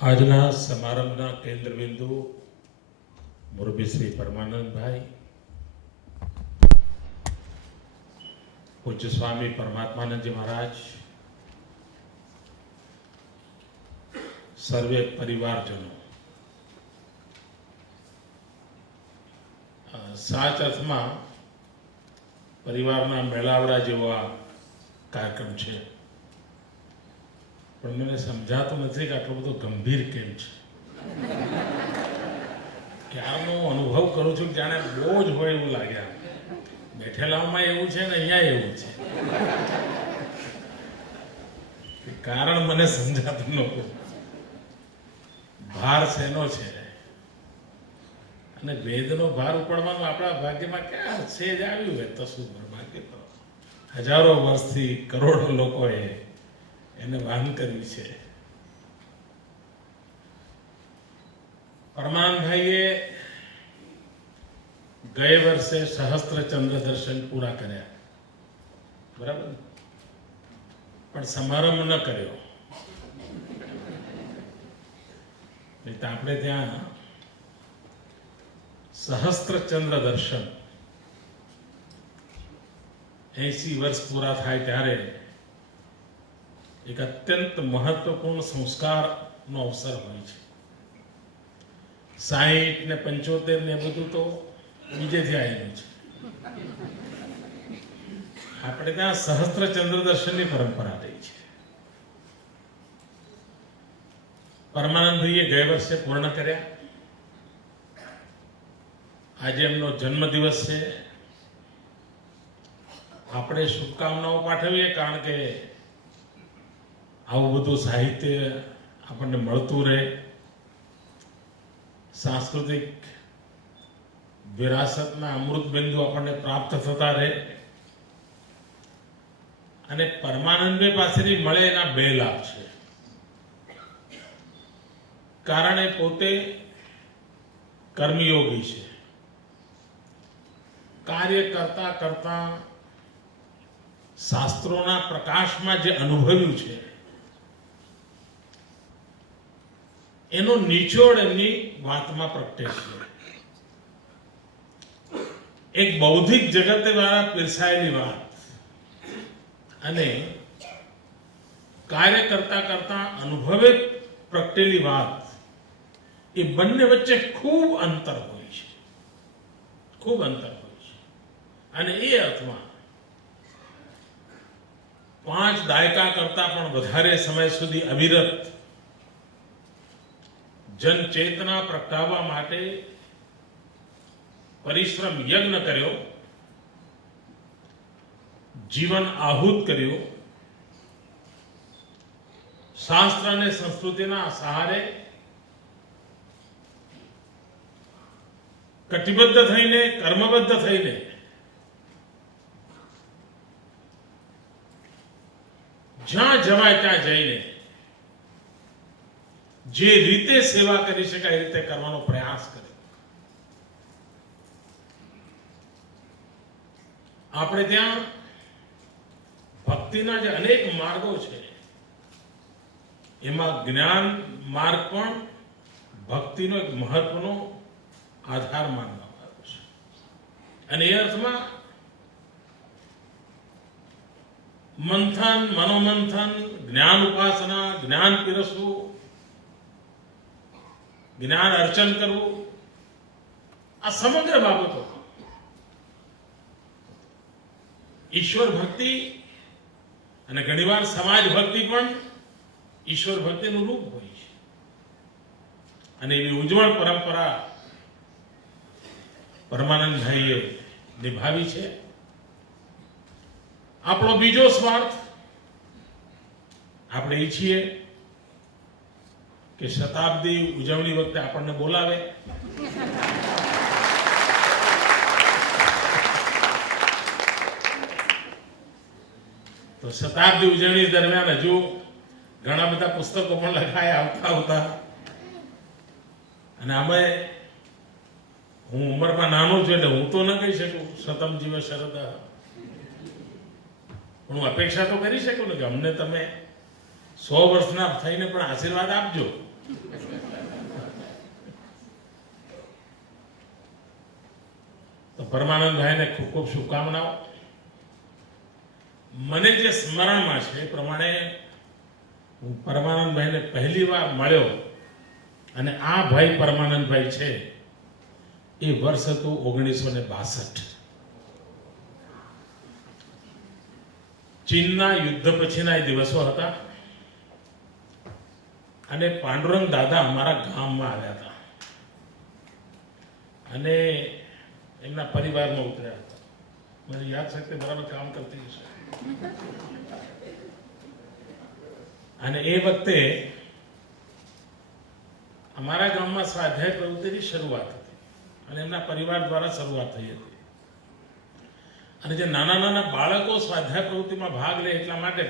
આજના સમારંભના કેન્દ્રબિંદુ મુરબી શ્રી પરમાનંદભાઈ, પૂજ્ય સ્વામી પરમાત્માનંદજી મહારાજ, સર્વે પરિવારજનો, સાચ અર્થમાં પરિવારના મેળાવડા જેવો આ કાર્યક્રમ છે. પણ મને સમજાતું નથી કે આટલો બધો ગંભીર કેમ છે. ક્યારનો અનુભવ કરું છું કે જાણે બોજ હોય એવું લાગે. બેઠેલામાં એવું છે ને અહીંયા એવું છે. કારણ મને સમજાતું નહોતું. ભાર શેનો છે અને વેદનો ભાર ઉપાડવાનો આપણા ભાગ્યમાં ક્યાં સેજ આવ્યું હોય તો શું, બાકી તો હજારો વર્ષથી કરોડો લોકોએ એને વહન કરવી છે. પરમાનંદભાઈએ ગયે વર્ષે સહસ્ત્ર ચંદ્ર દર્શન પૂરા કર્યા, બરાબર, પણ સમારંભ ન કર્યો. નહીં તો આપણે ત્યાં સહસ્ત્ર ચંદ્ર દર્શન 80 વર્ષ પૂરા થાય ત્યારે એક અત્યંત મહત્વપૂર્ણ સંસ્કારનો અવસર હોય છે. 60 ને 75 ને બધું તો બીજેથી આવેલું છે. આપણે ત્યાં સહસ્ત્ર ચંદ્ર દર્શનની પરંપરા રહી છે. પરમાનંદભાઈએ ગયા વર્ષે પૂર્ણ કર્યા. આજે એમનો જન્મદિવસ છે. આપણે શુભકામનાઓ પાઠવીએ, કારણ કે આવું બધું સાહિત્ય આપણને મળતું રહે, સાંસ્કૃતિક વિરાસતના અમૃત બિંદુ આપણને પ્રાપ્ત થતા રહે. અને પરમાનંદભાઈ પાસેથી મળે એના બે લાભ છે. કારણ એ પોતે કર્મયોગી છે. કાર્ય કરતા કરતા શાસ્ત્રોના પ્રકાશમાં જે અનુભવ્યું છે એનો નિચોડ એમની વાતમાં પ્રગટે છે. એક બૌદ્ધિક જગતે દ્વારા પીરસાયેલી વાત અને કાર્ય કરતા કરતા અનુભવે પ્રગટેલી વાત, એ બંને વચ્ચે ખૂબ અંતર હોય છે, ખૂબ અંતર હોય છે. અને એ અર્થમાં 5 દાયકા કરતા પણ વધારે સમય સુધી અવિરત જનચેતના પ્રગટાવવા માટે પરિશ્રમ યજ્ઞ કર્યો, જીવન આહુત કર્યું. શાસ્ત્ર અને સંસ્કૃતિના સહારે કટિબદ્ધ થઈને, કર્મબદ્ધ થઈને જ્યાં જવાય ત્યાં જઈને જે રીતે સેવા કરી શકાય એ રીતે કરવાનો પ્રયાસ કરે. આપણે ત્યાં ભક્તિના જે અનેક માર્ગો છે એમાં જ્ઞાન માર્ગ પણ ભક્તિનો એક મહત્વનો આધાર માનવામાં આવ્યો છે. અને એ અર્થમાં મંથન, મનોમંથન, જ્ઞાન ઉપાસના, જ્ઞાન પીરસવું, જ્ઞાન અર્ચન કરવું, આ સમગ્ર બાબતો ઈશ્વર ભક્તિ અને ઘણીવાર સમાજ ભક્તિ પણ ઈશ્વર ભક્તિનું રૂપ હોય છે. અને એવી ઉજ્જવળ પરંપરા પરમાનંદભાઈએ નિભાવી છે. આપણો બીજો સ્વાર્થ, આપણે ઈચ્છીએ કે શતાબ્દી ઉજવણી વખતે આપણને બોલાવે. તો શતાબ્દી ઉજવણી દરમિયાન હજુ ઘણા બધા પુસ્તકો પણ લખાયા આવતા. અને અમે, હું ઉંમરમાં નાનો છું એટલે હું તો ન કહી શકું શતમ જીવ શરદ, પણ હું અપેક્ષા તો કરી શકું ને કે અમને તમે 100 વર્ષના થઈને પણ આશીર્વાદ આપજો. તો પરમાનંદભાઈને ખૂબ ખૂબ શુભકામનાઓ. મને જે સ્મરણમાં છે એ પ્રમાણે હું પરમાનંદભાઈને પહેલી વાર મળ્યો અને આ ભાઈ પરમાનંદભાઈ છે એ વર્ષ હતું 1962. ચીનના યુદ્ધ પછીના એ દિવસો હતા અને પાંડુરંગ દાદા અમારા ગામમાં આવ્યા હતા અને એમના પરિવારમાં ઉતર્યા હતા. મને યાદ શક્તિ બરાબર કામ કરતી હશે. અને એ વખતે અમારા ગામમાં સ્વાધ્યાય પ્રવૃત્તિની શરૂઆત હતી અને એમના પરિવાર દ્વારા શરૂઆત થઈ હતી. અને જે નાના નાના બાળકો સ્વાધ્યાય પ્રવૃત્તિમાં ભાગ લે એટલા માટે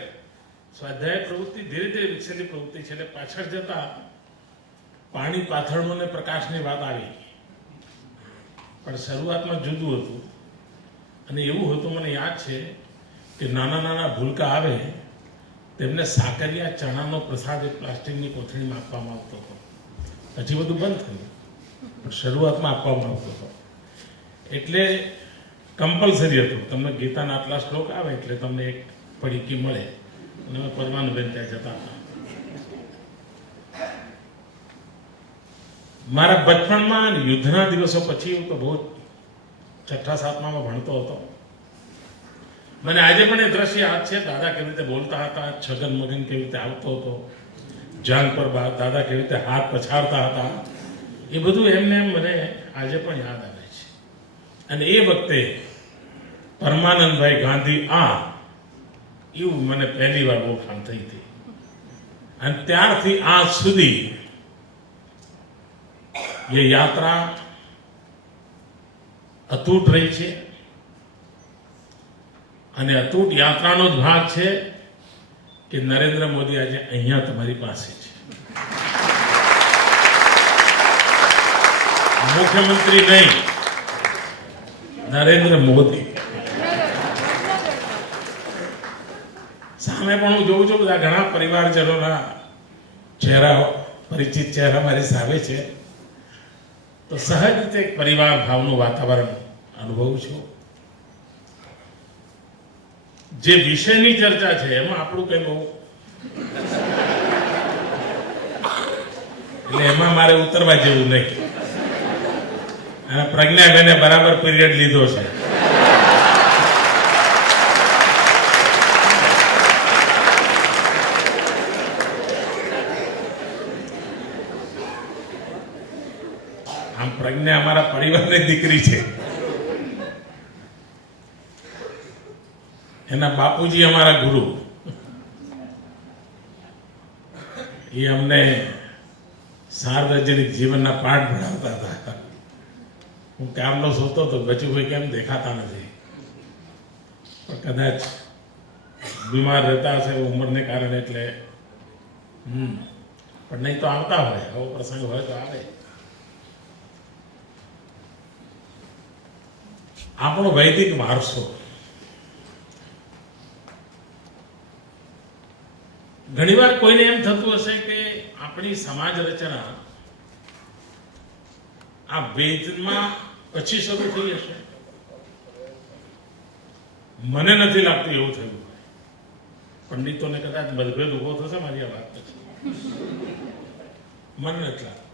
સ્વાધ્યાય પ્રવૃત્તિ ધીરે ધીરે વિકસેલી પ્રવૃત્તિ છે. એટલે પાછળ જતા પાણી પાથરણું ને પ્રકાશની વાત આવી, પણ શરૂઆતમાં જુદું હતું. અને એવું હતું, મને યાદ છે કે નાના નાના ભૂલકા આવે તેમને સાકરિયા ચણાનો પ્રસાદ એક પ્લાસ્ટિકની કોથળીમાં આપવામાં આવતો હતો. પછી બધું બંધ થયું, પણ શરૂઆતમાં આપવામાં આવતો હતો. એટલે કમ્પલસરી હતું. તમને ગીતાના આટલા શ્લોક આવે એટલે તમને એક પડીકી મળે. અને અમે પરમાનંદબેન ત્યાં જતા હતા. મારા બચપણમાં યુદ્ધના દિવસો પછી હું તો બહુ 6ઠા 7મામાં ભણતો હતો. મને આજે પણ એ દ્રશ્ય યાદ છે. દાદા કેવી રીતે બોલતા હતા, છગન મગન કેવી રીતે આવતો હતો, જાંગ પર દાદા કેવી રીતે હાથ પછાડતા હતા, એ બધું એમને એમ મને આજે પણ યાદ આવે છે. અને એ વખતે પરમાનંદભાઈ ગાંધી એવું મને પહેલી વાર ઓળખાણ થઈ હતી. અને ત્યારથી આજ સુધી એ યાત્રા અતૂટ રહી છે. અને અતૂટ યાત્રાનો જ ભાગ છે કે નરેન્દ્ર મોદી આજે અહીંયા તમારી પાસે છે. મુખ્યમંત્રી નહીં, નરેન્દ્ર મોદી. સામે પણ હું જોઉં છું બધા ઘણા પરિવારજનોના ચહેરા, પરિચિત ચહેરા મારી સામે છે. તો સહજ રીતે એક પરિવાર ભાવનું વાતાવરણ અનુભવું છું. જે વિષયની ચર્ચા છે એમાં આપણું કઈ બહુ એટલે એમાં મારે ઉતરવા જેવું નહીં. અને પ્રજ્ઞાબેને બરાબર પીરિયડ લીધો છે. આમ પ્રજ્ઞા અમારા પરિવારની દીકરી છે. એના બાપુજી અમારા ગુરુ. એ અમને સાર્વજનિક જીવનના પાઠ ભણાવતા હતા. હું કામનો સોતો તો બચુભાઈ કેમ દેખાતા નથી, પણ કદાચ બીમાર રહેતા હશે ઉંમરને કારણે. એટલે પણ નહીં તો આવતા હોય, આવો પ્રસંગ હોય તો આવે. આપણો વૈદિક વારસો ઘણીવાર કોઈને એમ થતું હશે કે આપણી સમાજ રચના આ વેદમાં પછી શરૂ થઈ હશે. મને નથી લાગતું એવું થયું. પંડિતોને કદાચ મતભેદ ઉભો થશે મારી આ વાત પછી. મને નથી લાગતું.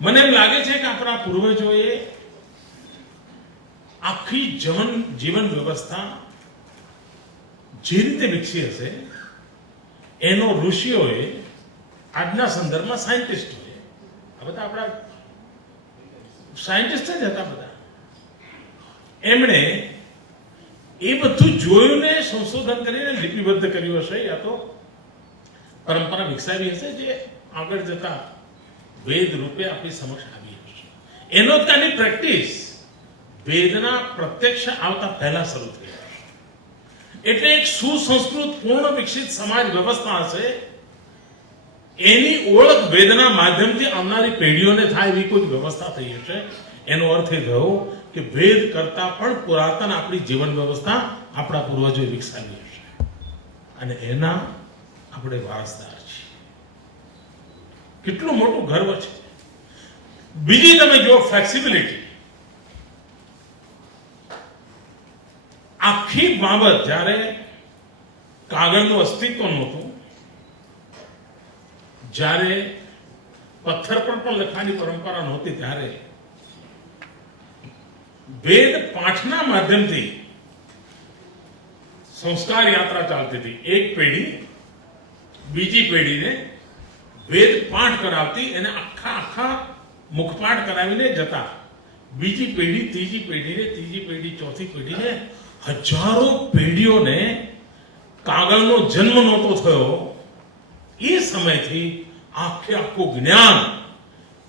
મને એમ લાગે છે કે આપણા પૂર્વજોએ આખી જીવન વ્યવસ્થા જે રીતે વિકસી હશે એનો ઋષિઓએ, આજના સંદર્ભમાં સાયન્ટિસ્ટોએ, આ બધા આપણા સાયન્ટિસ્ટ જ હતા બધા, એમણે એ બધું જોયું ને સંશોધન કરીને લિપિબદ્ધ કર્યું હશે, યા તો પરંપરા વિકસાવી હશે જે આગળ જતા વેદ રૂપે આપણી સમક્ષ આવી હશે. એનો ત્યાંની પ્રેક્ટિસ વેદના પ્રત્યક્ષ આવતા પહેલા શરૂ થઈ. એટલે એક સુસંસ્કૃત પૂર્ણ વિકસિત સમાજ વ્યવસ્થા હશે. એની ઓળખ વેદના માધ્યમથી આવનારી પેઢીઓને થાય એવી કોઈ વ્યવસ્થા થઈ હશે. એનો અર્થ એ થયો કે વેદ કરતા પણ પુરાતન આપણી જીવન વ્યવસ્થા આપણા પૂર્વજોએ વિકસાવી હશે અને એના આપણે વારસદાર છીએ. કેટલું મોટું ગર્વ છે. બીજી તમે જો ફ્લેક્સિબિલિટી, આખી બાબત જ્યારે કાગળનું અસ્તિત્વ નહોતું, જ્યારે પથ્થર પર પણ લખવાની પરંપરા નહોતી, ત્યારે વેદ પાઠના માધ્યમથી સંસ્કાર યાત્રા ચાલતી હતી. એક પેઢી બીજી પેઢીને વેદ પાઠ કરાવતી, એને આખા મુખપાઠ કરાવીને જતા. બીજી પેઢી ત્રીજી પેઢીને, ત્રીજી પેઢી ચોથી પેઢીને, હજારો પેઢીઓને કાગળનો જન્મ નહોતો થયો. એ સમયથી આખું જ્ઞાન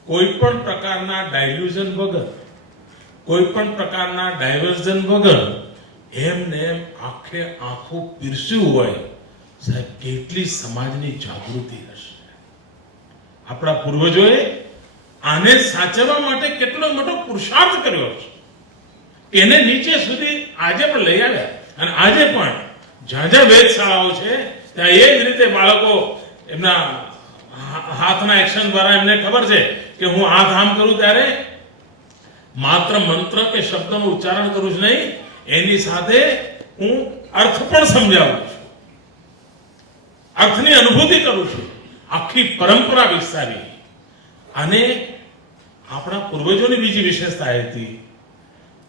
કોઈ પણ પ્રકારના ડાયલ્યુઝન વગર, કોઈ પણ પ્રકારના ડાયવર્ઝન વગર એમને એમ આખું પીરસ્યું હોય. સાહેબ, કેટલી સમાજની જાગૃતિ હશે. આપણા પૂર્વજોએ આને સાચવવા માટે કેટલો મોટો પુરુષાર્થ કર્યો છે. એને નીચે સુધી આજે પણ લઈ આવ્યા. અને આજે પણ જ્યાં જ્યાં વેધશાળાઓ છે ત્યાં એ જ રીતે બાળકો એમના હાથના એક્શન દ્વારા એમને ખબર છે કે હું હાથ આમ કરું ત્યારે માત્ર મંત્ર કે શબ્દનું ઉચ્ચારણ કરું જ નહીં, એની સાથે હું અર્થ પણ સમજાવું છું, અર્થની અનુભૂતિ કરું છું. આખી પરંપરા વિકસાવી. અને આપણા પૂર્વજોની બીજી વિશેષતા એ હતી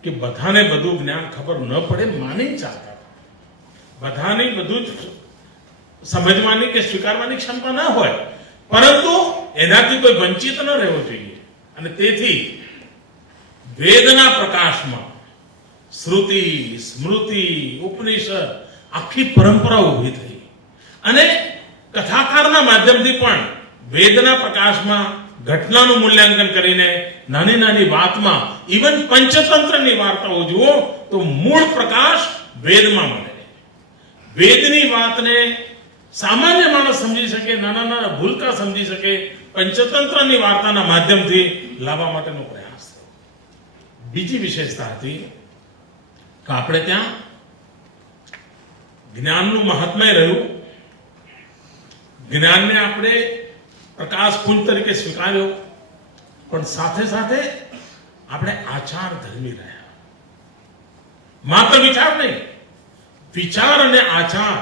કે બધાને બધું જ્ઞાન ખબર ન પડે માની ચાલતા. બધાની બધું જ સમજવાની કે સ્વીકારવાની ક્ષમતા ના હોય, પરંતુ એનાથી કોઈ વંચિત ન રહેવો જોઈએ. અને તેથી વેદના પ્રકાશમાં શ્રુતિ, સ્મૃતિ, ઉપનિષદ આખી પરંપરા ઊભી થઈ. અને કથાકારના માધ્યમથી પણ વેદના પ્રકાશમાં ઘટનાનું મૂલ્યાંકન કરીને નાની નાની વાતમાં, ઇવન પંચતંત્રની વાર્તાઓ જુઓ તો મૂળ પ્રકાશ વેદમાં મળે. વેદની વાતને સામાન્ય માણસ સમજી શકે, નાના નાના ભૂલકા સમજી શકે, પંચતંત્રની વાર્તાના માધ્યમથી લાવવા માટેનો પ્રયાસ. બીજી વિશેષતા હતી કે આપણે ત્યાં જ્ઞાનનું મહાત્મ્ય રહ્યું. જ્ઞાનને આપણે પ્રકાશપુંજ તરીકે સ્વીકાર્યો, પણ સાથે સાથે આપણે આચાર ધર્મી રહ્યા. માત્ર વિચાર નહીં, વિચાર અને આચાર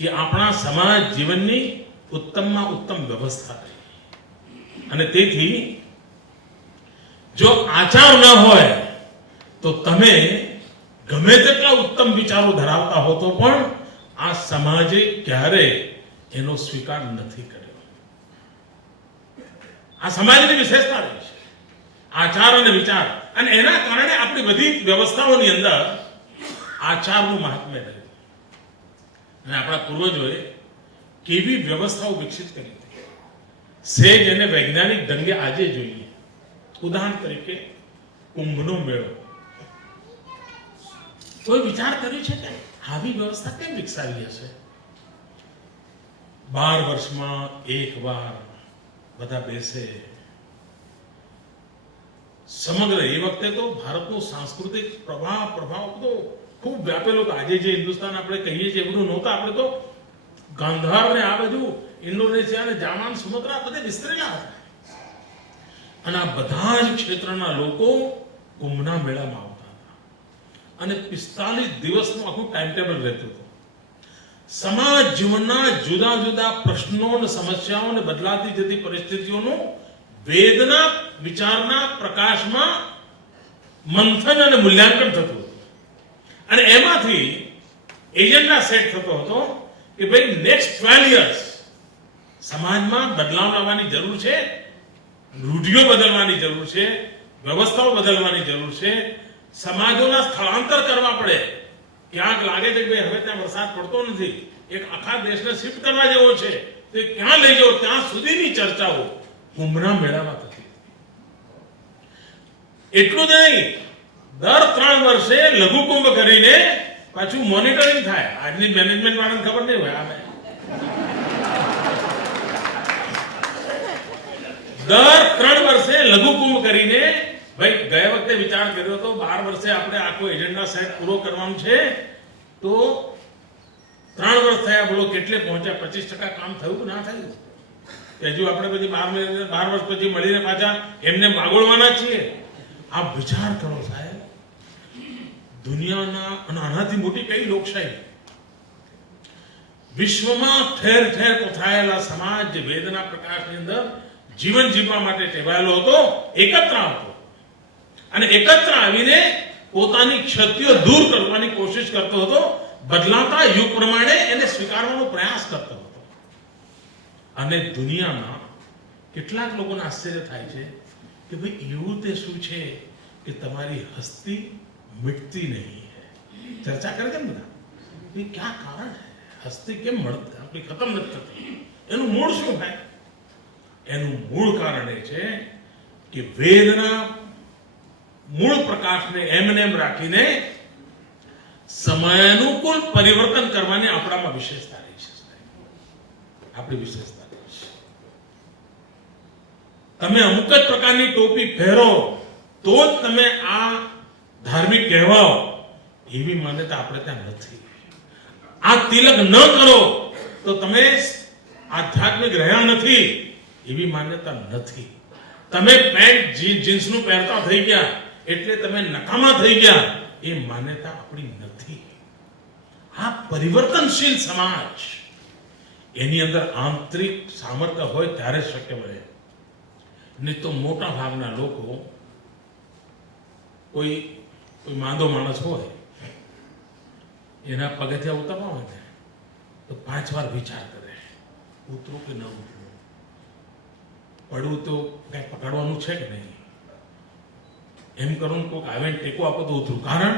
એ આપણા સમાજ જીવનની ઉત્તમમાં ઉત્તમ વ્યવસ્થા રહી. અને તેથી જો આચાર ન હોય તો તમે ગમે તેટલા ઉત્તમ વિચારો ધરાવતા હો તો પણ આ સમાજે ક્યારે એનો સ્વીકાર નથી કર્યો. આ સમાજની વિશેષતા રહી છે, આચાર અને વિચાર. અને એના કારણે આપણી બધી વ્યવસ્થાઓની અંદર આચારનું મહાત્મ્ય રહ્યું. અને આપણા પૂર્વજોએ કેવી વ્યવસ્થાઓ વિકસિત કરી હતી, સેજ એને વૈજ્ઞાનિક ઢંગે આજે જોઈએ. ઉદાહરણ તરીકે કુંભનો મેળો. કોઈ વિચાર કર્યું છે કે આવી વ્યવસ્થા કેમ વિકસાવી હશે? 12 વર્ષમાં એક વાર બધા બેસે. સમગ્ર એ વખતે તો ભારતનો સાંસ્કૃતિક પ્રભાવ તો ખૂબ વ્યાપેલો હતો. આજે જે હિન્દુસ્તાન આપણે કહીએ છીએ બધું નહોતા. આપણે તો ગાંધાર ને આ બાજુ ઇન્ડોનેશિયા ને જાવાન, સુમત્રા બધે વિસ્તરેલા હતા. અને આ બધા જ ક્ષેત્રના લોકો કુંભના મેળામાં આવતા હતા. અને 45 દિવસનું આખું ટાઈમ ટેબલ રહેતું હતું. સમાજ જીવનના જુદા જુદા પ્રશ્નો અને સમસ્યાઓ અને બદલાતી જતી પરિસ્થિતિઓનું વેદના વિચારના પ્રકાશમાં મંથન અને મૂલ્યાંકન થતું હતું. અને એમાંથી એજન્ડા સેટ થતો હતો કે ભાઈ નેક્સ્ટ 12 years સમાજમાં બદલાવ લાવવાની જરૂર છે, રૂઢિઓ બદલવાની જરૂર છે, વ્યવસ્થાઓ બદલવાની જરૂર છે, સમાજોના સ્થળાંતર કરવા પડે. ક્યાંક લાગે છે કે ભાઈ હવે ત્યાં વરસાદ પડતો નથી, એક આખા દેશને શિફ્ટ કરવા જેવો છે, તો ક્યાં લઈ જાઓ, ત્યાં સુધીની ચર્ચાઓ કુંભના મેળામાં થતી. એટલું જ નહીં, દર 3 વર્ષે લઘુ કુંભ કરીને પાછું મોનિટરિંગ થાય. આજની મેનેજમેન્ટ વાળાને ખબર નહીં હોય. દર 3 વર્ષે લઘુ કુંભ કરીને, ભાઈ ગયા વખતે વિચાર કર્યો હતો 12 વર્ષે આપણે આખો એજન્ડા સેટ પૂરો કરવાનો છે, તો 3 વર્ષ થયા, બોલો કેટલે પહોંચ્યા? 25% કામ થયું ના થયું? કે હજુ આપણે પછી 12 વર્ષ પછી મળીને પાછા એમને માગોળવાના છીએ? આપ વિચાર કરો સાહેબ, દુનિયાના અને આનાથી મોટી કઈ લોકશાહી? વિશ્વમાં ઠેર ઠેર પથરાયેલા સમાજ જે વેદના પ્રકાશની અંદર જીવન જીવવા માટે ટેવાયેલો હતો, એકત્ર આવતો અને એકત્ર આવીને પોતાની ક્ષતિઓ દૂર કરવાની કોશિશ કરતો હતો, બદલાતા યુગ પ્રમાણે એને સ્વીકારવાનો પ્રયાસ કરતો હતો. અને દુનિયામાં કેટલાક લોકોને આશ્ચર્ય થાય છે કે ભાઈ એવું તે શું છે કે તમારી હસ્તી મિટતી નહીં है. ચર્ચા કરે છે બધા, ये क्या कारण है, હસ્તી કેમ મળતી આપણી ખતમ નથી થતી? એનું મૂળ શું થાય? એનું મૂળ કારણ એ છે કે વેદના મૂળ પ્રકાશને એમને એમ રાખીને સમયાનુકૂળ પરિવર્તન કરવાની આપણામાં વિશેષતા રહી છે. આપણી વિશેષતા રહી છે. તમે અમુક જ પ્રકારની ટોપી પહેરો તો જ તમે આ ધાર્મિક કહેવાઓ, એવી માન્યતા આપણે ત્યાં નથી. આ તિલક ન કરો તો તમે આધ્યાત્મિક રહ્યા નથી, એવી માન્યતા નથી. તમે પેન્ટ જીન્સનું પહેરતા થઈ ગયા એટલે તમે નકામા થઈ ગયા, એ માન્યતા આપણી નથી. આ પરિવર્તનશીલ સમાજ, એની અંદર આંતરિક સામર્થ્ય હોય ત્યારે શક્ય બને. નહીં તો મોટા ભાગના લોકો, કોઈ માંદો માણસ હોય, એના પગથિયા ઉતરવા હોય ને તો 5 વાર વિચાર કરે, ઉતરું કે ન ઉતરું, પડવું તો કઈ પકડવાનું છે કે નહીં, એમ કરું કોઈક આવે ટેકો આપો તો ઉતરું. કારણ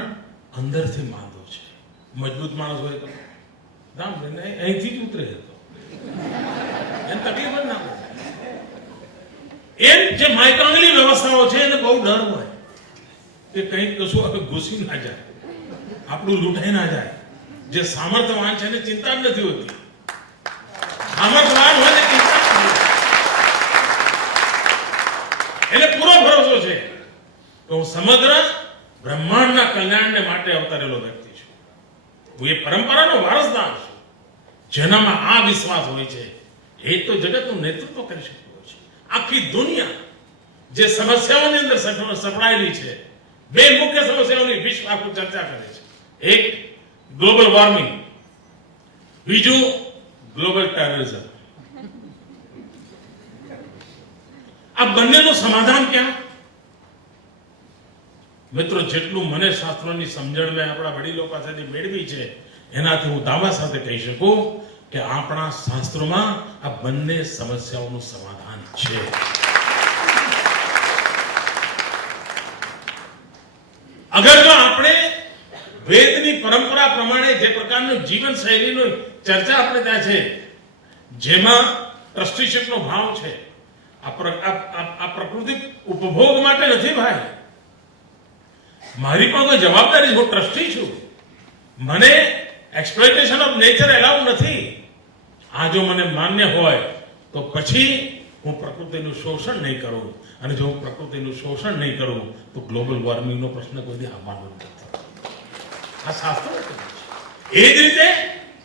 અંદરથી માંદો છે. મજબૂત માણસ હોય તો રામ અહીંથી જ ઉતરે, તો એને તકલીફ જ ના પડે. એમ જે માઇક્રોંગલી વ્યવસ્થાઓ છે એને બહુ ડર હોય કે કંઈક કશું હવે ઘૂસી ના જાય, આપણું લૂંટાઈ ના જાય. જે સામર્થ્યવાન છે એને ચિંતા જ નથી હોતી. સામર્થ્યવાન હોય ને ચિંતા નથી, એને પૂરો ભરોસો છે કે હું સમગ્ર બ્રહ્માંડના કલ્યાણને માટે અવતરેલો વ્યક્તિ છું. હું એ પરંપરાનો વારસદાર છું. જેનામાં આ વિશ્વાસ હોય છે એ તો જગતનું નેતૃત્વ કરી શકતો હોય છે. આખી દુનિયા જે સમસ્યાઓની અંદર સપડાયેલી છે, 2 મુખ્ય સમસ્યાઓની વિશ્વ આખું ચર્ચા કરે છે. એક ગ્લોબલ વોર્મિંગ, બીજું ગ્લોબલ ટેરરિઝમ. આ બંનેનું સમાધાન ક્યાં? મિત્રો, જેટલું મને શાસ્ત્રોની સમજણ મેં આપણા વડીલો પાસેથી મેળવી છે, એનાથી હું દાવા સાથે કહી શકું કે આપણા શાસ્ત્રોમાં આ બંને સમસ્યાઓનું સમાધાન છે. અગર જો આપણે વેદની પરંપરા પ્રમાણે જે પ્રકારનું જીવન શૈલીનો ચર્ચા આપણે ત્યાં છે, જેમાં ટ્રસ્ટીશિપનો ભાવ છે, આ પ્રકૃતિ ઉપભોગ માટે નથી ભાઈ. મારી પણ કોઈ જવાબદારી, હું ટ્રસ્ટી છું. મને એક્સપ્લોઇટેશન ઓફ નેચર એલાઉ નથી. આ જો મને માન્ય હોય તો પછી હું પ્રકૃતિનું શોષણ નહીં કરું, અને જો હું પ્રકૃતિનું શોષણ નહીં કરું તો ગ્લોબલ વોર્મિંગનો પ્રશ્ન કોઈ દી આવવાનો નથી. આ શાસ્ત્રો છે. એ જ રીતે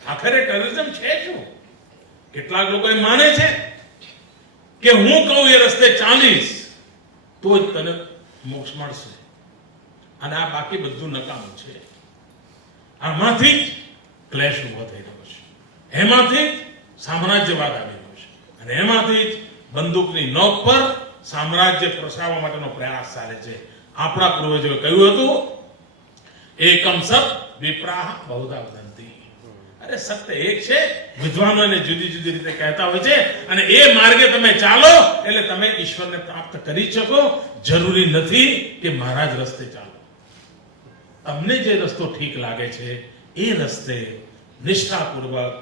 આખરે ટેરરિઝમ છે શું? કેટલાક લોકો એ માને છે કે હું કહું એ રસ્તે ચાલીશ તો જ તને મોક્ષ મળશે, અને આ બાકી બધું નકામું છે. આમાંથી જ ક્લેશ ઉભો થઈ રહ્યો છે, એમાંથી જ સામ્રાજ્યવાદ આવી રહ્યો છે, અને એમાંથી જ બંદૂકની નોક પર સામ્રાજ્ય પ્રસારવા માટેનો પ્રયાસ ચાલે છે. આપણા પૂર્વજોએ કહ્યું હતું, એકમ સત વિપ્રાહ બહુધા વદંતી. અરે સત્ય એક છે, વિદ્વાનોને જુદી જુદી રીતે કહેતા હોય છે, અને એ માર્ગે તમે ચાલો એટલે તમે ઈશ્વરને પ્રાપ્ત કરી શકો. જરૂરી નથી કે મહારાજ રસ્તે ચાલો. તમને જે રસ્તો ઠીક લાગે છે એ રસ્તે નિષ્ઠાપૂર્વક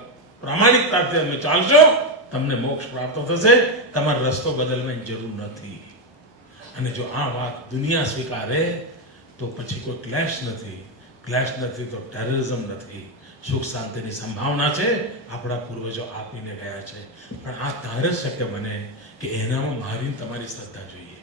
પ્રામાણિકતાથી તમે ચાલશો, તમને મોક્ષ પ્રાપ્ત થશે. તમારો રસ્તો બદલવાની જરૂર નથી. અને જો આ વાત દુનિયા સ્વીકારે તો પછી કોઈ ક્લેશ નથી. ક્લેશ નથી તો ટેરરિઝમ નથી. સુખ શાંતિની સંભાવના છે, આપણા પૂર્વજો આપીને ગયા છે. પણ આ ત્યારે શક્ય બને કે એનામાં મારી તમારી શ્રદ્ધા જોઈએ.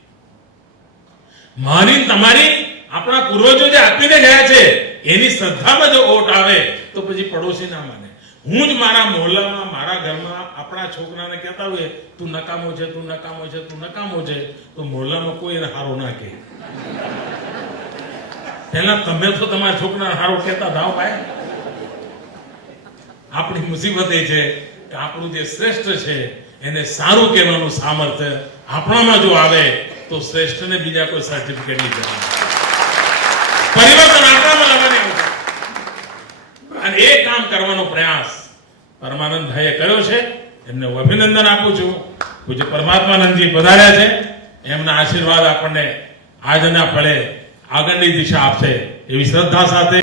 મારી તમારી, આપણા પૂર્વજો જે આપીને ગયા છે એની શ્રદ્ધામાં જો ઓટ આવે તો પછી પડોશી ના માને. હું જ મારા મોહલ્લામાં, મારા ઘરમાં આપણા છોકરાને કહેતા હોય તું નકામો છે, તું નકામો છે, તું નકામો છે, તો મોહલ્લામાં કોઈ એને હારો ના કહે. પહેલા તમે તો તમારા છોકરાને હારો કહેતા થાવ ભાઈ. આપણી મુસીબત એ છે કે આપણું જે શ્રેષ્ઠ છે એને સારું કહેવાનું સામર્થ્ય આપણામાં જો આવે તો શ્રેષ્ઠને બીજા કોઈ સર્ટિફિકેટ નહીં કરવાનું. પરિવર્તન આપણામાં લાવવાની આવશે. અને એ કામ કરવાનો પ્રયાસ પરમાનંદભાઈએ કર્યો છે. એમને હું અભિનંદન આપું છું. પૂજ્ય પરમાત્માનંદજી પધાર્યા છે. એમના આશીર્વાદ આપણને આજના પળે આગળની દિશા આપશે એવી શ્રદ્ધા સાથે